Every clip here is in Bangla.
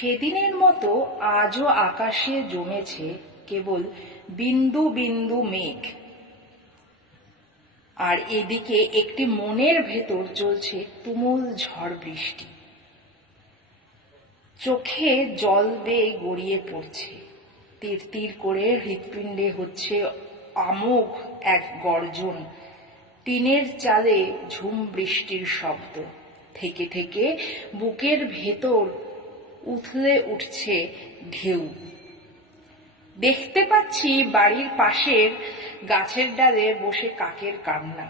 সেদিনের মতো আজও আকাশে জমেছে কেবল বিন্দু বিন্দু মেঘ, আর এদিকে একটি মনের ভেতর চলছে তুমুল ঝড় বৃষ্টি। চোখে জল বেয়ে গড়িয়ে পড়ছে, তীর তীর করে হৃৎপিণ্ডে হচ্ছে আমোঘ এক গর্জন। টিনের চালে ঝুম বৃষ্টির শব্দ, থেকে থেকে বুকের ভেতর উথলে উঠছে ঢেউ। দেখতে পাচ্ছি বাড়ির পাশের গাছের ডালে বসে কাকের কান্না,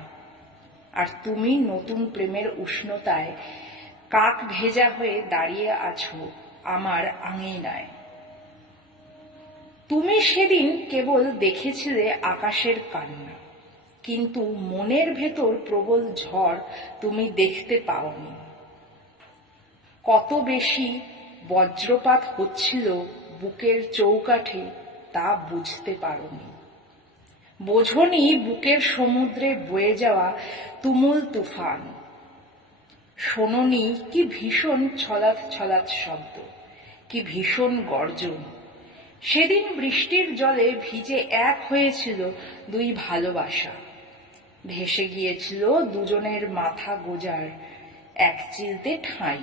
আর তুমি নতুন প্রেমের উষ্ণতায় কাক ভেজা হয়ে দাঁড়িয়ে আছো আমার আঙিনায়। তুমি সেদিন কেবল দেখেছিলে আকাশের কান্না, কিন্তু মনের ভেতর প্রবল ঝড় তুমি দেখতে পাওনি। কত বেশি বজ্রপাত হচ্ছিল বুকের চৌকাঠে তা বুঝতে পারোনি। বোঝনি বুকের সমুদ্রে বয়ে যাওয়া তুমুল তুফান। শোনোনি কি ভীষণ ছলাৎ ছলাৎ শব্দ, কি ভীষণ গর্জন। সেদিন বৃষ্টির জলে ভিজে এক হয়েছিল দুই ভালোবাসা, ভেসে গিয়েছিল দুজনের মাথা গোজার এক চিলতে ঠাঁই।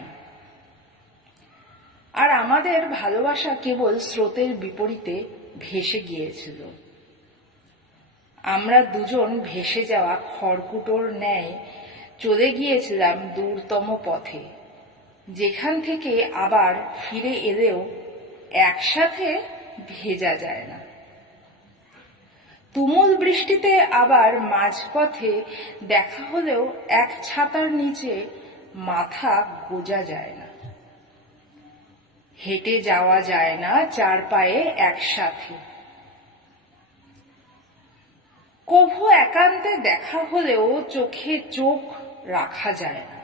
আর আমাদের ভালোবাসা কেবল স্রোতের বিপরীতে ভেসে গিয়েছিল। আমরা দুজন ভেসে যাওয়া খড়কুটোর ন্যায় চলে গিয়েছিলাম দূরতম পথে, যেখান থেকে আবার ফিরে এলেও একসাথে ভেজা যায় না। তুমুল বৃষ্টিতে আবার মাঝপথে দেখা হলেও এক ছাতার নিচে মাথা গোজা যায় না। হেঁটে যাওয়া যায় না চার পায়ে একসাথে। কভু একান্তে দেখা হলেও চোখে চোখ রাখা যায় না।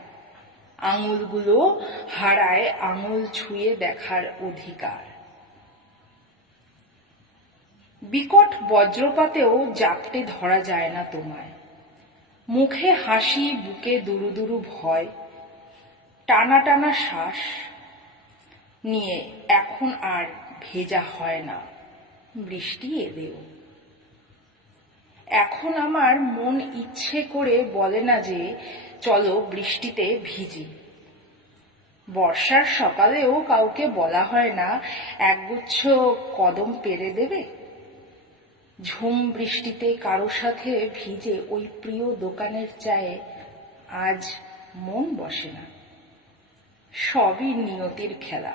আঙুলগুলো হারায় আঙুল ছুঁয়ে দেখার অধিকার। বিকট বজ্রপাতেও জাপটে ধরা যায় না তোমায়। মুখে হাসি, বুকে দুরু দুরু ভয়, টানা টানা শ্বাস নিয়ে এখন আর ভেজা হয় না বৃষ্টি এলেও। এখন আমার মন ইচ্ছে করে বলে না যে চলো বৃষ্টিতে ভিজি। বর্ষার সকালেও কাউকে বলা হয় না একগুচ্ছ কদম পেরে দেবে। ঝুম বৃষ্টিতে কারো সাথে ভিজে ওই প্রিয় দোকানের চায়ে আজ মন বসে না। সবই নিয়তির খেলা।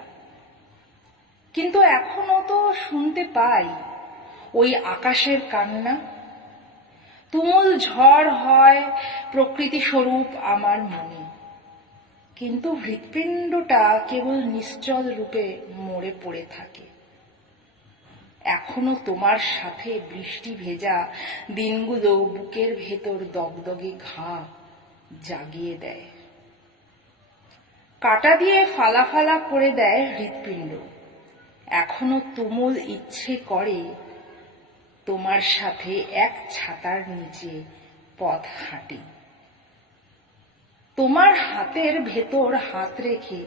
কিন্তু এখনো তো শুনতে পাই ওই আকাশের কান্না। তুমুল ঝড় হয় প্রকৃতি স্বরূপ আমার মনে, কিন্তু হৃৎপিণ্ডটা কেবল নিশ্চল রূপে মরে পড়ে থাকে। এখনো তোমার সাথে বৃষ্টি ভেজা দিনগুলো বুকের ভেতর দগদগে ঘা জাগিয়ে দেয়, কাটা দিয়ে ফালা ফালা করে দেয় হৃৎপিণ্ড। এখনো তুমুল ইচ্ছে করে তোমার সাথে এক ছাতার নিচে পথ হাঁটি, তোমার হাতের ভেতর হাত রেখে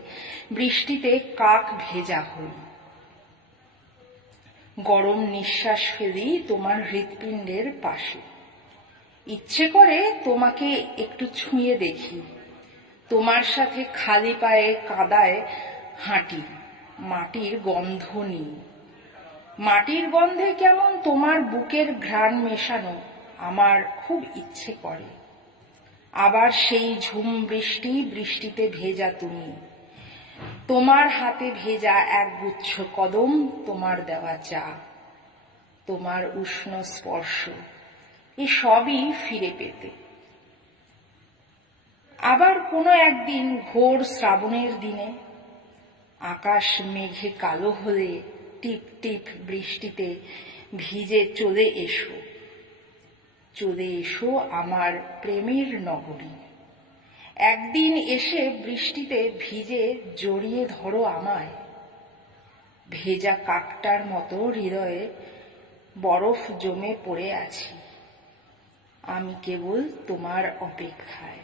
বৃষ্টিতে কাক ভেজা হই। গরম নিঃশ্বাস ফেলি তোমার হৃৎপিণ্ডের পাশে। ইচ্ছে করে তোমাকে একটু ছুঁয়ে দেখি, তোমার সাথে খালি পায়ে কাদায় হাঁটি, মাটির গন্ধ নিই। মাটির গন্ধে কেমন তোমার বুকের ঘ্রাণ মেশানো আমার খুব ইচ্ছে করে। আবার সেই ঝুম বৃষ্টি, বৃষ্টিতে ভেজা তুমি, তোমার হাতে ভেজা একগুচ্ছ কদম, তোমার দেওয়া চা, তোমার উষ্ণ স্পর্শ, এ সবই ফিরে পেতে। আবার কোনো একদিন ঘোর শ্রাবণের দিনে আকাশ মেঘে কালো হলে টিপ টিপ বৃষ্টিতে ভিজে চলে এসো, চলে এসো আমার প্রেমের নগরী। একদিন এসে বৃষ্টিতে ভিজে জড়িয়ে ধরো আমায়। ভেজা কাকটার মতো হৃদয়ে বরফ জমে পড়ে আছি, আমি কেবল তোমার অপেক্ষায়।